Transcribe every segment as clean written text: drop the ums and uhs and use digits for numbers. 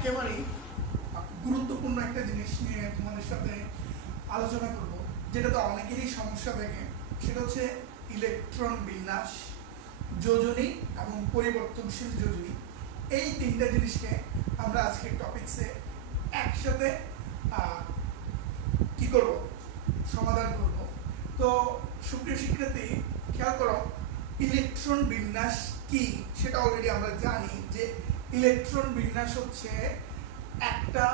একেবারেই গুরুত্বপূর্ণ একটা জিনিস নিয়ে তোমাদের সাথে আলোচনা করব, যেটা তো অনেকেরই সমস্যা থাকে। সেটা হচ্ছে ইলেকট্রন বিন্যাস, যোজনী এবং পরিবর্তনশীল যোজনী। এই তিনটা জিনিসকে আমরা আজকের টপিকসে একসাথে কি করব, সমাধান করব। তো সুপ্রিয় শিক্ষার্থী, খেয়াল করো, ইলেকট্রন বিন্যাস কি সেটা অলরেডি আমরা জানি যে ইলেকট্রন বিন্যাস হচ্ছে একটা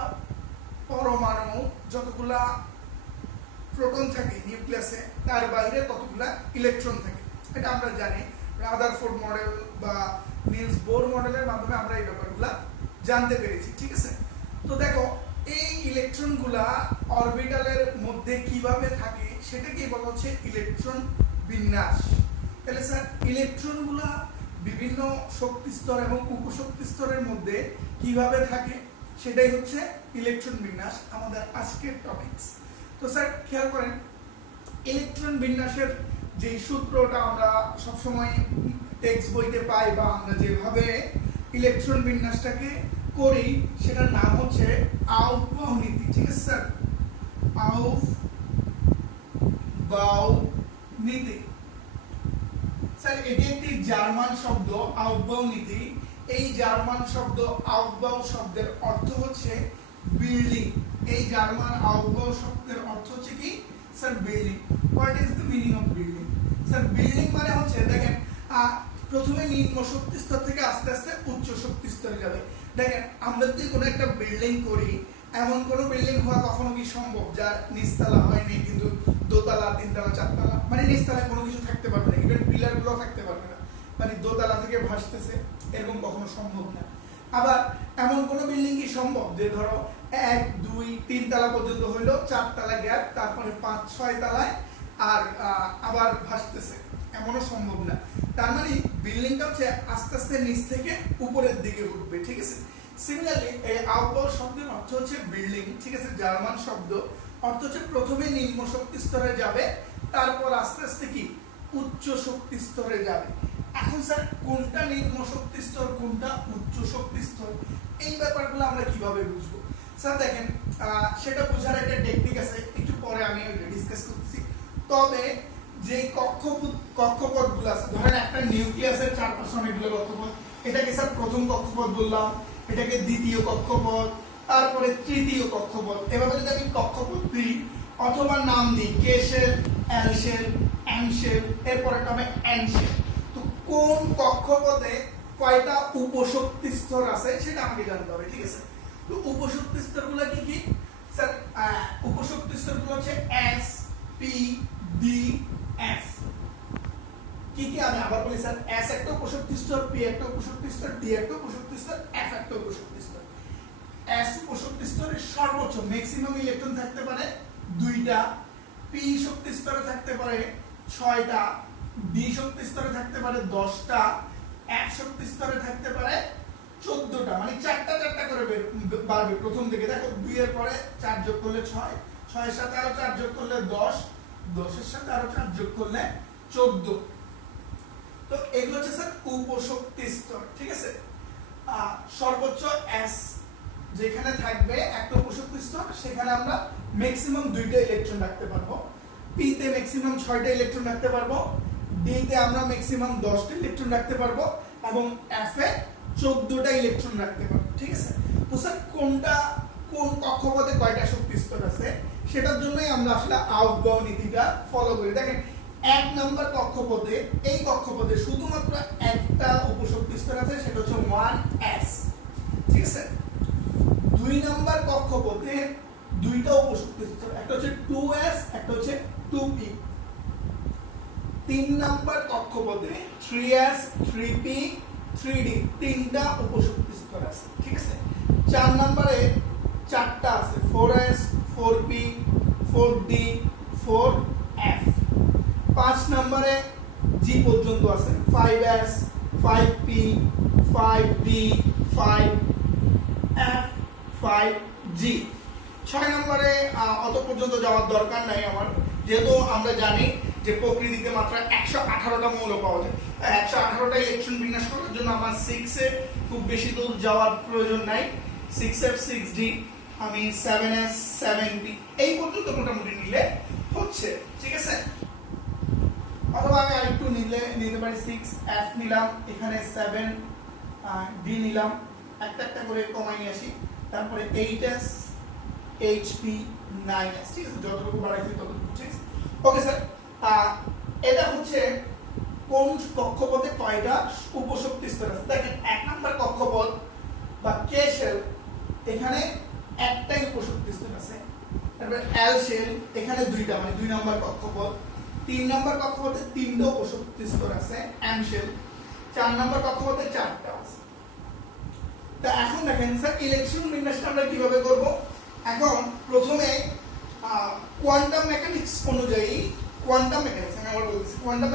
পরমাণু যতগুলা প্রোটন থাকে নিউক্লিয়াসে, তার বাইরে কতগুলা ইলেকট্রন থাকে, এটা আমরা জানি। রাদারফোর্ড মডেল বা নিলস বোর মডেলের মাধ্যমে আমরা এই ব্যাপারগুলা জানতে পেরেছি, ঠিক আছে। তো দেখো, এই ইলেকট্রনগুলা অরবিটালের মধ্যে কিভাবে থাকে সেটাকেই বলা হচ্ছে ইলেকট্রন বিন্যাস। তাহলে স্যার, ইলেকট্রনগুলা বিভিন্ন শক্তি স্তর এবং উপশক্তি স্তরের মধ্যে কিভাবে থাকে সেটাই হচ্ছে ইলেকট্রন বিন্যাস, আমাদের আজকের টপিকস। তো স্যার খেয়াল করেন, ইলেকট্রন বিন্যাসের যে সূত্রটা আমরা সবসময় টেক্সট বইতে পাই বা আমরা যেভাবে ইলেকট্রন বিন্যাসটাকে করি সেটার নাম হচ্ছে আউফবাউ নীতি, ঠিক আছে স্যার? আউফবাউ নীতি। স্যার, এটি একটি জার্মান শব্দ, আউফবাউ নীতি। এই জার্মান শব্দ আউফবাউ শব্দের অর্থ হচ্ছে বিল্ডিং। এই জার্মান আউফবাউ শব্দের অর্থ হচ্ছে কি sir? Building. What is the meaning of building? Sir, building মানে হচ্ছে, দেখেন, প্রথমে নিম্ন শক্তি স্তর থেকে আস্তে আস্তে উচ্চ শক্তি স্তরে যাবে। দেখেন, আমরা যদি কোনো একটা বিল্ডিং করি, এমন কোনো বিল্ডিং হওয়া কখনো কি সম্ভব যার নিচতলা হয়নি কিন্তু দোতলা, তিনতলা, চারতলা, মানে নিচতলায় কোনো কিছু থাকতে পারবে না, ইভেন পিলার গুলো থাকতে পারবে না, মানে দোতলা থেকে ভাসতেছে, এরকম কখনো সম্ভব না। আবার এমন কোনো বিল্ডিং কি সম্ভব যে ধরো 1, 2, 3 তলা পর্যন্ত হইলো, 4 তলা গ্যাপ, তারপরে 5, 6 তলায় আর আবার ভাসতেছে? এমনও সম্ভব না। তার মানে বিল্ডিংটা হচ্ছে আস্তে আস্তে নিচ থেকে উপরের দিকে উঠবে, ঠিক আছে। সিমিলারলি এই আউফবাউ শব্দের অর্থ হচ্ছে বিল্ডিং, ঠিক আছে, জার্মান শব্দ। অর্থ হচ্ছে প্রথমে নিম্ন শক্তি স্তরে যাবে, তারপর আস্তে আস্তে কি উচ্চ শক্তি স্তরে যাবে। এখন স্যার, কোনটা নিম্ন শক্তি স্তর, কোনটা উচ্চ শক্তি স্তর, এই ব্যাপারগুলো আমরা কিভাবে বুঝবো? স্যার দেখেন, সেটা বোঝার একটা টেকনিক আছে, একটু পরে আমি ডিসকাস করতেছি। তবে যে কক্ষপথগুলো আছে, ধরেন একটা নিউক্লিয়াসের চারপাশে অনেকগুলো কক্ষপথ, এটাকে স্যার প্রথম কক্ষপথ বললাম, এটাকে দ্বিতীয় কক্ষপথ, তারপরে তৃতীয় কক্ষপথ। এভাবে যদি আমি কক্ষপথ দিই অথবা নাম দিই কে শেল, এল শেল, এম শেল, এরপরে হবে এন শেল, তো কোন কক্ষপথে কয়টা উপশক্তি স্তর আছে সেটা আমাকে জানতে হবে, ঠিক আছে। তো উপশক্তি স্তরগুলো কি কি স্যার? উপশক্তি স্তরগুলো হচ্ছে এস, পি, ডি, এফ। কি কি আমি আবার বলি স্যার? এস একটা উপশক্তি স্তর, পি একটা উপশক্তি স্তর, ডি একটা উপশক্তি স্তর, এফ একটা উপশক্তি স্তর। এস উপশক্তি স্তরে সর্বোচ্চ ম্যাক্সিমাম ইলেকট্রন থাকতে পারে 2টা, পি শক্তি স্তরে থাকতে পারে 6টা, ডি শক্তি স্তরে থাকতে পারে 10টা, এফ শক্তি স্তরে থাকতে পারে 14টা, মানে 4টা 4টা করে বাড়বে প্রথম দিকে। দেখো, 2 এর পরে 4 যোগ করলে 6, 6 এর সাথে আরো 4 যোগ করলে 10, 10 এর সাথে আরো 4 যোগ করলে 14। তো এগুলো হচ্ছে স্যার উপশক্তি স্তর, ঠিক আছে। সর্বোচ্চ এস যেখানে থাকবে একটা উপশক্তি স্তর, সেখানে আমরা ম্যাক্সিমাম 2টা ইলেকট্রন রাখতে পারবো, পি তে ম্যাক্সিমাম 6টা ইলেকট্রন রাখতে পারবো, ডি তে আমরা ম্যাক্সিমাম 10টা ইলেকট্রন রাখতে পারবো এবং এফ এ 14টা ইলেকট্রন রাখতে পারবো, ঠিক আছে। তো স্যার, কোনটা কোন কক্ষপথে কয়টা শক্তি স্তর আছে সেটার জন্যই আমরা আসলে আউফবাউ নীতিটা ফলো করি। দেখেন, 1 নম্বর কক্ষপথে, এই কক্ষপথে শুধুমাত্র একটা উপশক্তি স্তর আছে, সেটা হচ্ছে 1s, ঠিক আছে। 2 নম্বর কক্ষপথে 2টা উপশক্তি স্তর, একটা হচ্ছে 2s, একটা হচ্ছে 2p। 3 নম্বর কক্ষপথে 3s, 3p, 3d, 3টা উপশক্তি স্তর আছে, ঠিক আছে। 4 নম্বরে 4টা আছে, 4s, 4p, 4d, 4f। 5 নম্বরে জি পর্যন্ত আছে, 5s, 5p, 5d, 5f, 5g। 6 নম্বরে অত পর্যন্ত যাওয়ার দরকার নাই আমার, যেহেতু আমরা জানি যে প্রকৃতিতে মাত্র 118টা মৌল পাওয়া যায়। 118টা ইলেকট্রন বিন্যাস করার জন্য আমার 6 এ খুব বেশি দূর যাওয়ার প্রয়োজন নাই। 6f 6d, আমি 7s 7b এই পর্যন্ত মোটামুটি নিলে হচ্ছে, ঠিক আছে। অথবা আমি আরেকটু নিতে পারি 6f নিলাম, এখানে 7d নিলাম, একটা একটা করে কমাই নিয়ে আসি, তারপরে 8s hp 9s, ঠিক আছে, যতটুকু বাড়াইছি ততটুকু, ঠিক আছে। ওকে স্যার, এটা হচ্ছে কোন কক্ষপথে কয়টা উপশক্তি স্তর আছে। দেখেন 1 নাম্বার কক্ষপথ বা কে শেল, এখানে একটাই উপশক্তি স্তর আছে। তারপরে এল শেল, এখানে দুইটা, মানে 2 নাম্বার কক্ষপথ। 3 নাম্বার কক্ষপথে 3টা উপশক্তি স্তর আছে, এম শেল। 4 নাম্বার কক্ষপথে 4টা আছে। তো এখন দেখেন স্যার ইলেকট্রন বিন্যাসটা আমরা কিভাবে করব। এখন প্রথমে কোয়ান্টাম মেকানিক্স অনুযায়ী, কোয়ান্টাম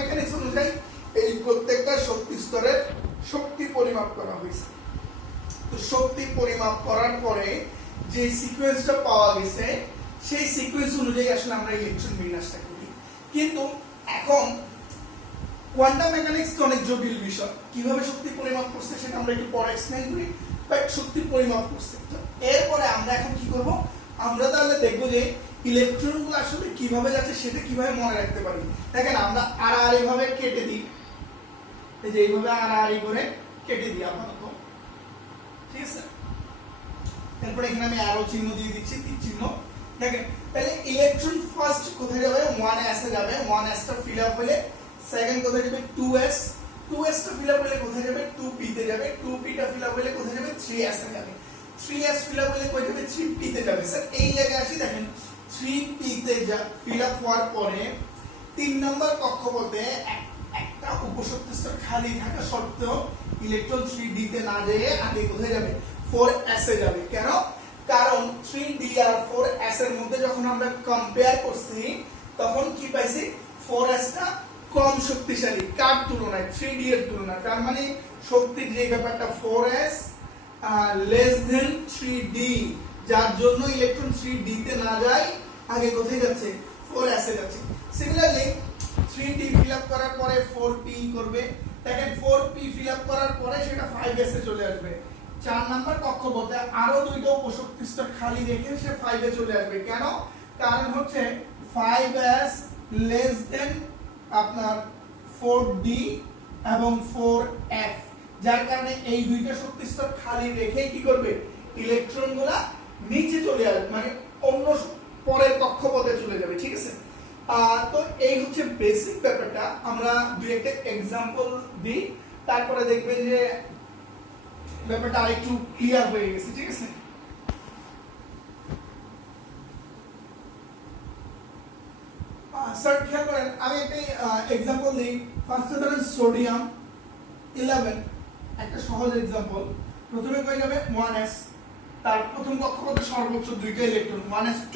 মেকানিক্স অনুযায়ী এই প্রত্যেকটা শক্তি স্তরের শক্তি পরিমাপ করা হয়েছে। তো শক্তি পরিমাপ করার পরে যে সিকোয়েন্সটা পাওয়া গেছে সেই সিকোয়েন্স অনুযায়ী আসলে আমরা ইলেকট্রন বিন্যাসটা করি। কিন্তু এখন কোয়ান্টাম মেকানিক্স অনেক জটিল বিষয়, কিভাবে শক্তি পরিমাপ করছে সেটা আমরা একটু পরে এক্সপ্লেইন করি, বাট শক্তি পরিমাপ করছে। তো এরপরে আমরা এখন কি করব, আমরা তাহলে দেখব যে ইলেকট্রনগুলো আসলে কিভাবে যাচ্ছে সেটা কিভাবে মনে রাখতে পারি। দেখেন আমরা আর এইভাবে কেটে দিই, এই যে এইভাবে আর করে কেটে দিই আপাতত, ঠিক আছে। এরপরে এখানে আমি অ্যারো চিহ্ন দিয়ে দিচ্ছি, তীর চিহ্ন। দেখেন তাহলে ইলেকট্রন ফার্স্ট কোথায় যাবে, 1s এ যাবে, 1s টা ফিল আপ হলে সেকেন্ড কোথায় যাবে, 2s, 2s টা ফিল আপ হলে কোথায় যাবে, 2p তে যাবে, 2p টা ফিল আপ হলে কোথায় যাবে, 3s এ যাবে, 3s ফিল আপ হলে কোথায় যাবে, 3p তে যাবে। স্যার এই জায়গায় আসি, দেখেন 3p তে ফিল আপ হওয়ার পরে 3 নম্বর কক্ষপথে একটা উপশক্তি স্তর খালি থাকা সত্ত্বেও ইলেকট্রন 3d তে না যেয়ে আগে কোথায় যাবে, 4s এ যাবে। কেন? কারণ 3d আর 4s এর মধ্যে যখন আমরা কম্পেয়ার করছি তখন কি পাইছি, 4s টা কম শক্তিশালী কার তুলনায়, 3d এর তুলনায়। তার মানে শক্তির যে ব্যাপারটা 4s লেস দেন 3d, যার জন্য ইলেকট্রন 3d তে না যায় আগে কোথায় যাচ্ছে, 4s এ যাচ্ছে। সিমিলারলি 3d ফিল আপ করার পরে 4p করবে, দেখেন 4p ফিল আপ করার পরে সেটা 5s এ চলে আসবে। 4 নাম্বার কক্ষপথে আরো দুইটা উপশক্তি স্তর খালি রেখে সে 5 এ চলে আসবে। কেন? কারণ হচ্ছে 5s লেস দেন আপনার 4d এবং 4f, যার কারণে এই দুইটা শক্তি স্তর খালি রেখে কি করবে, ইলেকট্রনগুলা নিচে চলে আসবে, মানে অন্য পরের কক্ষপথে চলে যাবে, ঠিক আছে। তো এই হচ্ছে বেসিক ব্যাপারটা। আমরা দুই একটা एग्जांपल দিই, তারপরে দেখবেন যে ব্যাপারটা আরেকটু ক্লিয়ার হয়ে গেছে, ঠিক আছে। স্যার খেয়াল করেন, আমি একটা एग्जांपल দিই। ফার্স্টে ধরেন সোডিয়াম 11, একটা সহজ एग्जांपल। প্রথমে কই যাবে 1s, তার প্রথম কক্ষপথে সর্বোচ্চ দুইটা ইলেকট্রন 1s2,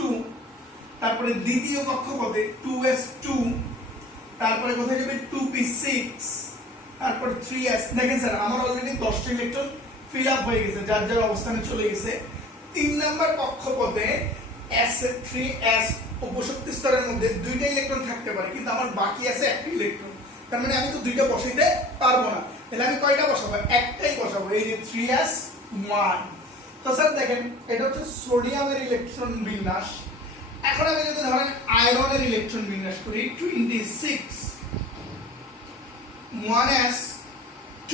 তারপরে দ্বিতীয় কক্ষপথে 2s2, তারপরে কোথায় যাবে 2p6, তারপরে 3s। দেখেন স্যার আমার অলরেডি 10টা ইলেকট্রন ফিল আপ হয়ে গেছে, যার যার অবস্থানে চলে গেছে। 3 নাম্বার কক্ষপথে s3s উপশক্তি স্তরের মধ্যে দুইটা ইলেকট্রন থাকতে পারে, কিন্তু আমার বাকি আছে একটা ইলেকট্রন। তার মানে আমি তো দুইটা বসাইতে পারবো না, তাহলে আমি কয়টা বসাবো, একটাই বসাবো, এই যে 3s1। তো স্যার দেখেন এটা হচ্ছে সোডিয়ামের ইলেকট্রন বিন্যাস। এখন আমি যদি ধরেন আয়রনের ইলেকট্রন বিন্যাস করি, 26 1s2,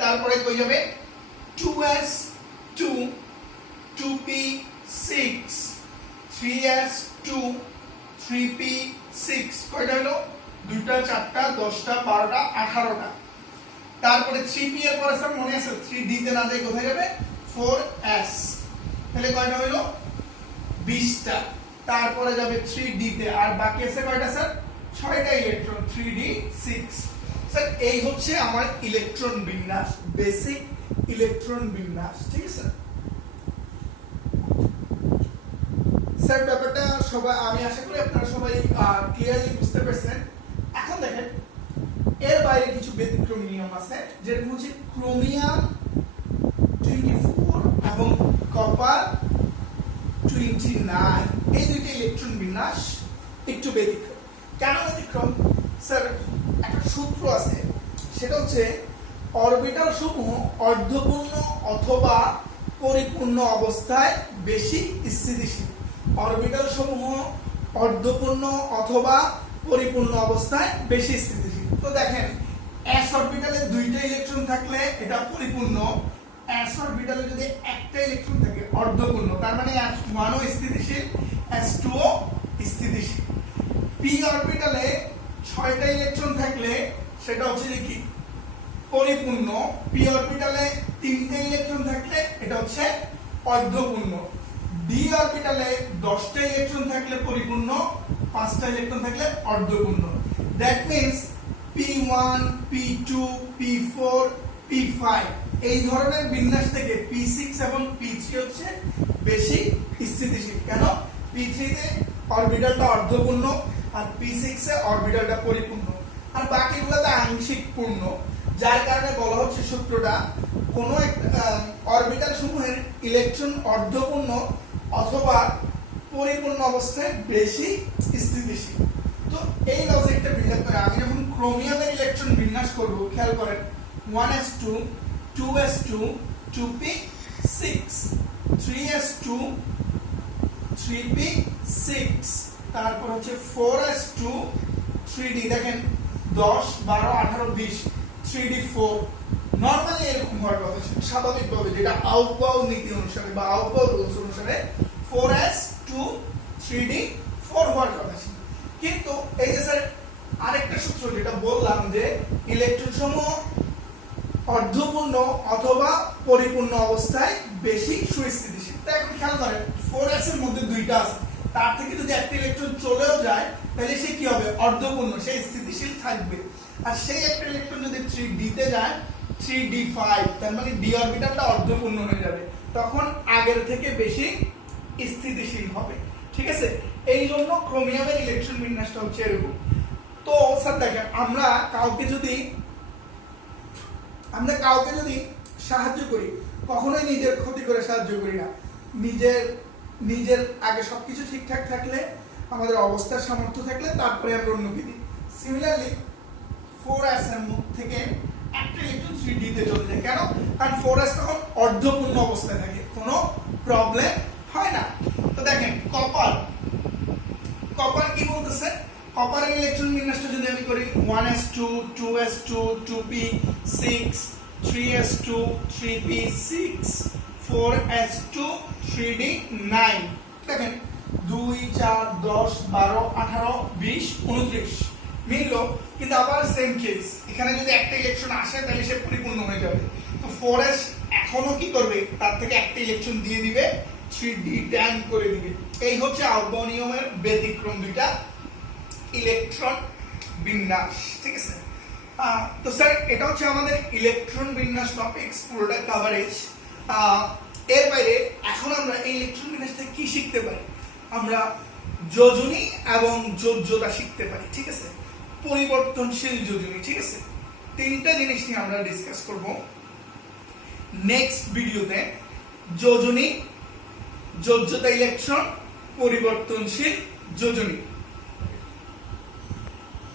তারপরে কই যাবে 2s2 2p6 3s2 3p6, কয়টা হলো, দুইটা, চারটা, 10টা, 12টা, 18টা। তারপরে 3p এর পরে স্যার মনে আছে 3d তে না যায় কোথায় যাবে, 4s, তাহলে কয়টা হলো, 20টা। তারপরে যাবে 3d তে, আর বাকি আছে কয়টা স্যার, 6টা ইলেকট্রন, 3d6। স্যার এই হচ্ছে আমার ইলেকট্রন বিন্যাস, বেসিক ইলেকট্রন বিন্যাস, ঠিক আছে। স্যার ব্যাপারটা সবাই, আমি আশা করি আপনারা সবাই ক্লিয়ারলি বুঝতে পারছেন। এখন দেখেন এর বাইরে কিছু ব্যতিক্রম নিয়ম আছে, যেরকম হচ্ছে ক্রোমিয়াম 24 এবং কপার 29, এই দুইটা ইলেকট্রন বিন্যাস একটু ব্যতিক্রম। কেন ব্যতিক্রম? স্যার একটা সূত্র আছে, সেটা হচ্ছে অরবিটাল সমূহ অর্ধপূর্ণ অথবা পরিপূর্ণ অবস্থায় বেশি স্থিতিশীল। অরবিটাল সমূহ অর্ধপূর্ণ অথবা পরিপূর্ণ অবস্থায় বেশি স্থিতিশীল। তো দেখেন s অরবিটালে দুইটা ইলেকট্রন থাকলে এটা পরিপূর্ণ, s অরবিটালে যদি একটা ইলেকট্রন থাকে অর্ধপূর্ণ, তার মানে s1 ও স্থিতিশীল, s2 ও স্থিতিশীল। p অরবিটালে 6টা ইলেকট্রন থাকলে সেটা হচ্ছে কি পরিপূর্ণ, p অরবিটালে 3টা ইলেকট্রন থাকলে এটা হচ্ছে অর্ধপূর্ণ। d অরবিটালে 10টা ইলেকট্রন থাকলে পরিপূর্ণ, 5টা ইলেকট্রন থাকলে অর্ধপূর্ণ। That means p1 p2 p4 p5 এই ধরনের বিন্যাস থেকে p6 এবং p3 হচ্ছে বেশি স্থিতিশীল। কেন? p3 তে অরবিটালটা অর্ধপূর্ণ আর p6 এ অরবিটালটা পরিপূর্ণ, আর বাকিগুলোতে আংশিক পূর্ণ, যার কারণে বলা হচ্ছে সূত্রটা কোন একটা অরবিটাল সমূহের ইলেকট্রন অর্ধপূর্ণ অথবা পরিপূর্ণ অবস্থায় বেশি স্থিতিশীল। তো এই লজিকটা বিহেভ করে আমি যখন ক্রোমিয়ামের ইলেকট্রন বিন্যাস করব, খেয়াল করেন 1s2 2s2 2p6 3s2 3p6 তারপর হচ্ছে 4s2 3d, দেখেন 10 12 18 20 3d4 নরমালি এরকম হওয়ার কথা ছিল স্বাভাবিকভাবে, যেটা আউটবাউ নীতি অনুসারে বা আউটবাউ রুলস অনুসারে 4s2 3d4 হওয়ার কথা ছিল। কিন্তু এই যে স্যার আরেকটা সূত্র যেটা বললাম যে ইলেকট্রন সমূহ অর্ধপূর্ণ অথবা পরিপূর্ণ অবস্থায় বেশি সুস্থিতিশীল। তাই এখন খেয়াল করেন 4s এর মধ্যে দুইটা আছে, তার থেকে যদি একটা ইলেকট্রন চলেও যায় তাহলে সে কি হবে? অর্ধপূর্ণ, সে স্থিতিশীল থাকবে। আর সেই একটা ইলেকট্রন যদি 3d তে যায় 3d5, তার মানে d অরবিটালটা অর্ধপূর্ণ হয়ে যাবে, তখন আগের থেকে বেশি স্থিতিশীল হবে। ঠিক আছে, এই জন্য ক্রোমিয়ামের ইলেকট্রন বিন্যাসটা হচ্ছে এরকম। তো স্যার দেখেন আমরা কাউকে যদি সাহায্য করি, কখনোই নিজের ক্ষতি করে সাহায্য করি না। নিজের আগে সবকিছু ঠিকঠাক থাকলে, আমাদের অবস্থার সামর্থ্য থাকলে তারপরে আমরা অন্যকে দিই। সিমিলারলি 4s এর থেকে একটা ইলেকট্রন 3d তে চলে যায়, কেন? কারণ 4s তখন অর্ধপূর্ণ অবস্থায় থাকে, কোনো প্রবলেম হয় না। তো দেখেন কপার কি বলতেছে? কপারের ইলেকট্রন বিন্যাসটা যদি আমি করি 1s2 2s2 2p6 3s2 3p6 4s2 3d9, দেখেন 2 4 10 12 18 20 29 মিললো। কিন্তু আবার সেম কেস, এখানে যদি একটা ইলেকট্রন আসে তাহলে সে পরিপূর্ণ হয়ে যাবে। তো 4s এখনো কি করবে? তার থেকে একটা ইলেকট্রন দিয়ে দিবে, 3d10 করে দিবে। এই হচ্ছে আউটবাউ নিয়মের ব্যতিক্রম দুইটা ইলেকট্রন বিন্যাস। ঠিক আছে, তো স্যার এটা হচ্ছে আমাদের ইলেকট্রন বিন্যাস টপিকস পুরোটা কভারেজ। এর বাইরে এখন আমরা এই ইলেকট্রন বিন্যাস থেকে কি শিখতে পারি? আমরা যোজনী এবং যোজ্যতা শিখতে পারি। ঠিক আছে, পরিবর্তনশীল যোজনী। ঠিক আছে, তিনটা জিনিস নিয়ে আমরা ডিসকাস করব নেক্সট ভিডিওতে: যোজনী, যোজ্যতা ইলেকট্রন, পরিবর্তনশীল যোজনী।